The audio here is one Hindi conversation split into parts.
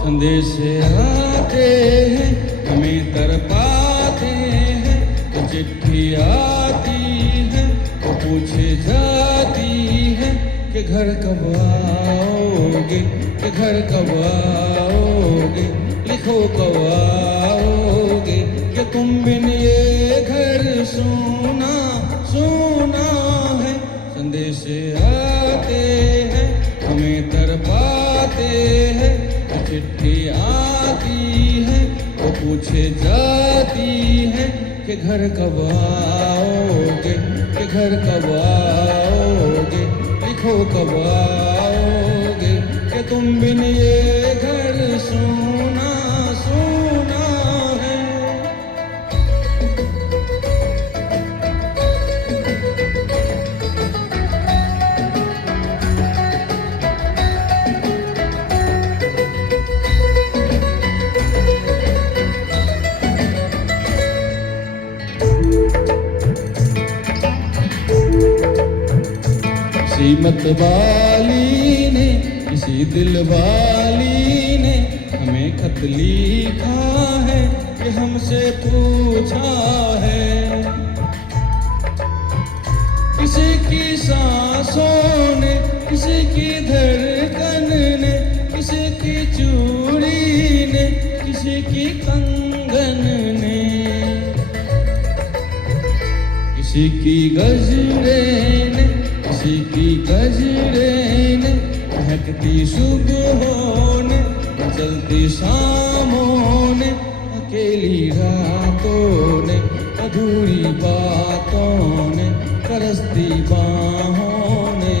संदेश आते हैं हमें तरपाते हैं, तो चिट्ठी आती है तो पूछे जाती है कि घर कब आओगे, कि घर कब आओगे, लिखो कब आओगे, कि तुम बिन ये घर सुना सुना है। संदेश आते हैं हमें तरपाते हैं, चिट्ठी आती है तो पूछे जाती है कि घर कब आओगे, कि घर कब आओगे, लिखो कब आओगे, कि तुम बिन ये घर सुना सुना है। किसी मत वाली ने, किसी दिल वाली ने हमें खत लिखा है कि हमसे पूछा है। किसी की सांसों ने, किसी की धड़कन ने, किसी की चूड़ी ने, किसी की कंगन ने, किसी की गजरे ने, किसी की गजरे ने, महकती सुबहों ने, चलती शामों ने, अकेली रातों ने, अधूरी बातों ने, तरसती बाहों ने,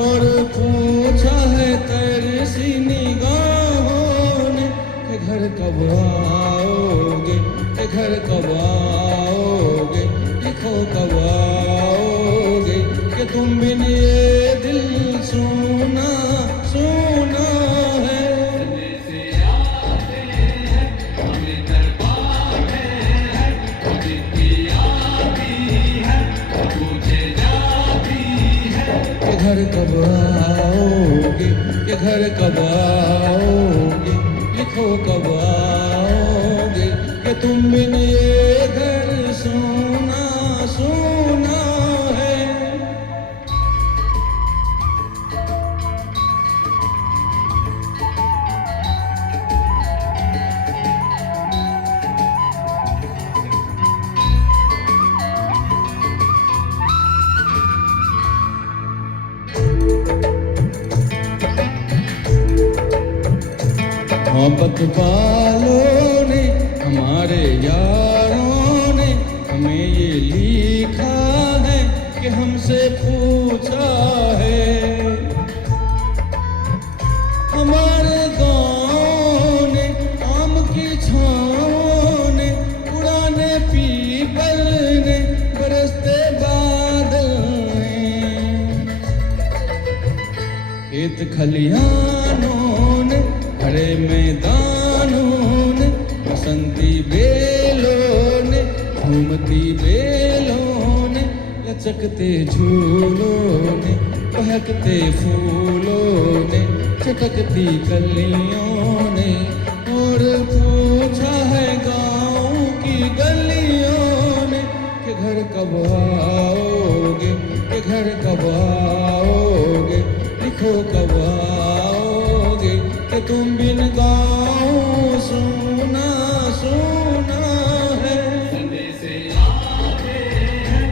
और पूछा है तरसी निगाहों ने कि घर कब आओगे, कि घर कब आओगे, लिखो कब आओगे, कि तुम बिन ये दिल सुना सुना है। संदेश आते हैं हमें तरपाते हैं, चिट्ठी आती है तो पूछे जाती है कि घर कब आओगे, कि घर कब आओगे, लिखो कब आओगे, कि तुम बिन ये घर सुना सुना है। मोहब्बत वालों ने, हमारे यारों ने हमें ये लिखा है कि हमसे पूछा है। हमारे गाँव ने, आम की छाँव ने, पुराने पीपल ने, बरसते बादल ने, खेत खलियानों ने, हरे मैदानों ने, बसंती बेलों ने, घूमती बेलों ने, लचकते झूलों ने, बहकते फूलों ने, चटकती कलियों ने, और पूछा है गाँव की गलियों ने कि घर कब आओगे, कि घर कब आओगे, लिखो कब आओगे, कि तुम बिन गाँव सुना सुना है। संदेश आते हैं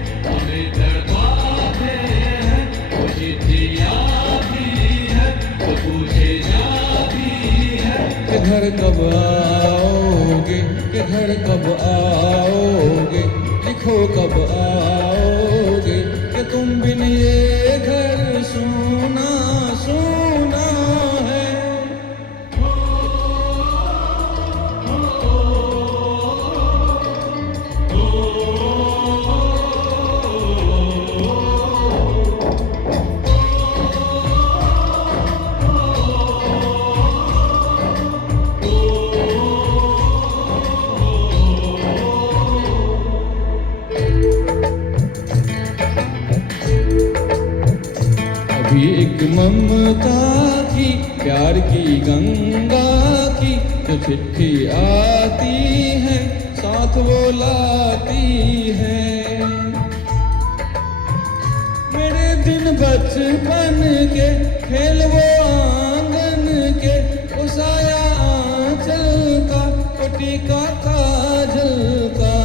घर कब आओगे, कि घर कब आओगे, लिखो कब आओगे, कि तुम बिन ये घर सूना सूना है। अभी एक ममता की, प्यार की गंगा की जो चिट्ठी आती है, साथ वो लाती है। मेरे दिन बचपन के खेल वो आंगन के, वो साया आंचल का, वो टीका काजल का,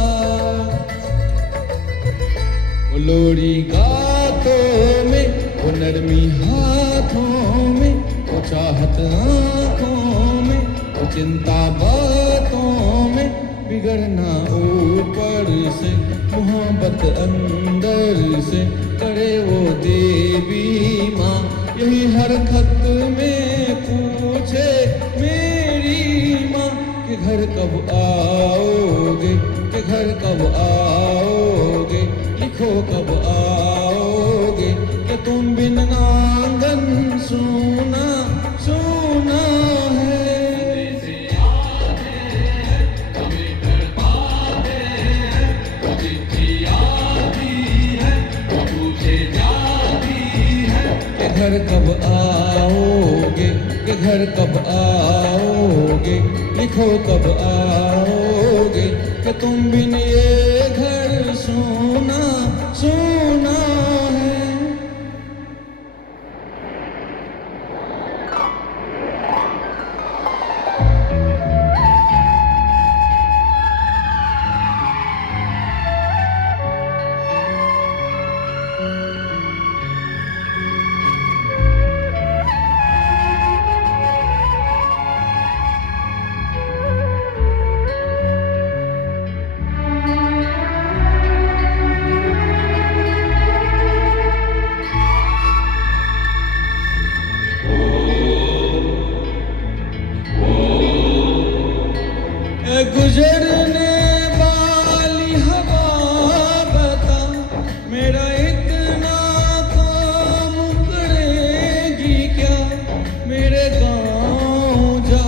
वो लोरी गातों में, वो नरमी हाथों में, वो चाहत आँखों में, वो चिंता बातों में, बिगड़ना ऊपर से, मोहब्बत अंदर से, करे वो देवी माँ। यही हर खत में पूछे मेरी माँ, कि घर कब आओगे, कि घर कब आओगे, लिखो कब आओगे, कि तुम बिन आंगन सूना सूना है। से आते हैं हमें कर पाते हैं, वो चिट्ठी आती है वो पूछे जाती है। कि घर कब आओगे, कि घर कब आओगे, लिखो कब आओगे, कि तुम बिन ये घर सूना सूना है। गुजरने वाली हवा बता, मेरा इतना काम करेगी क्या। मेरे गाँव जा,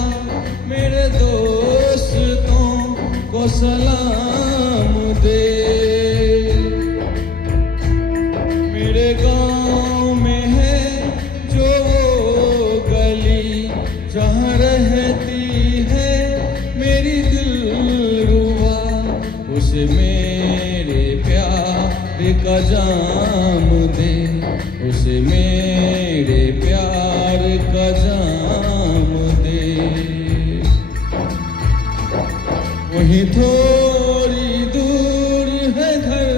मेरे दोस्तों को सलाम दे। मेरे गाँव में है जो वो गली, जहाँ रहती है मेरी दिलरुबा, उसे मेरे प्यार का जाम दे, उसे मेरे प्यार का जाम दे। वहीं थोड़ी दूर है घर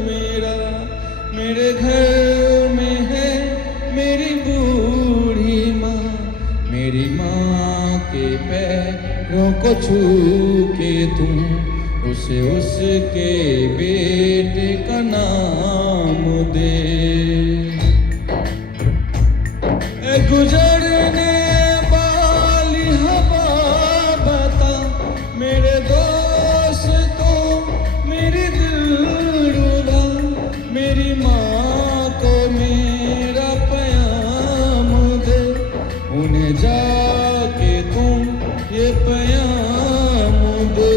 मेरा, मेरे घर में है मेरी बूढ़ी माँ। मेरी माँ के पैरों को छू के तुम उसे उसके बेटे का नाम दे। ए गुजरने वाली हवा बता, मेरे दोस्तों मेरी दिलरुबा, मेरी माँ को मेरा प्याम दे। उन्हें जाके तुम ये प्याम दे।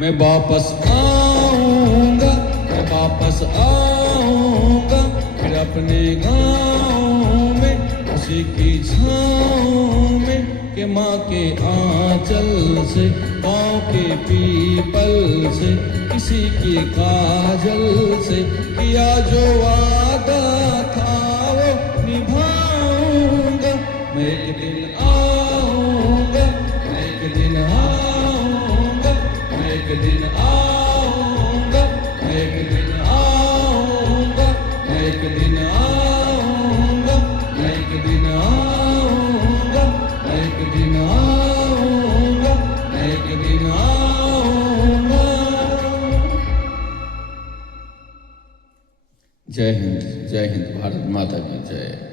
मैं वापस आऊँगा, मैं वापस आऊँगा, फिर अपने गाँव में, उसी की छाँव में, कि माँ के आँचल से, गाँव के पीपल से, किसी की काजल से, किया जो वादा था वो निभाऊंगा। मैं एक दिन आऊँगा, मैं एक दिन आऊँगा, मैं एक दिन आऊँगा, मैं एक दिन आऊँगा, मैं एक दिन आऊँगा, जय हिंद, जय हिंद, भारत माता की जय।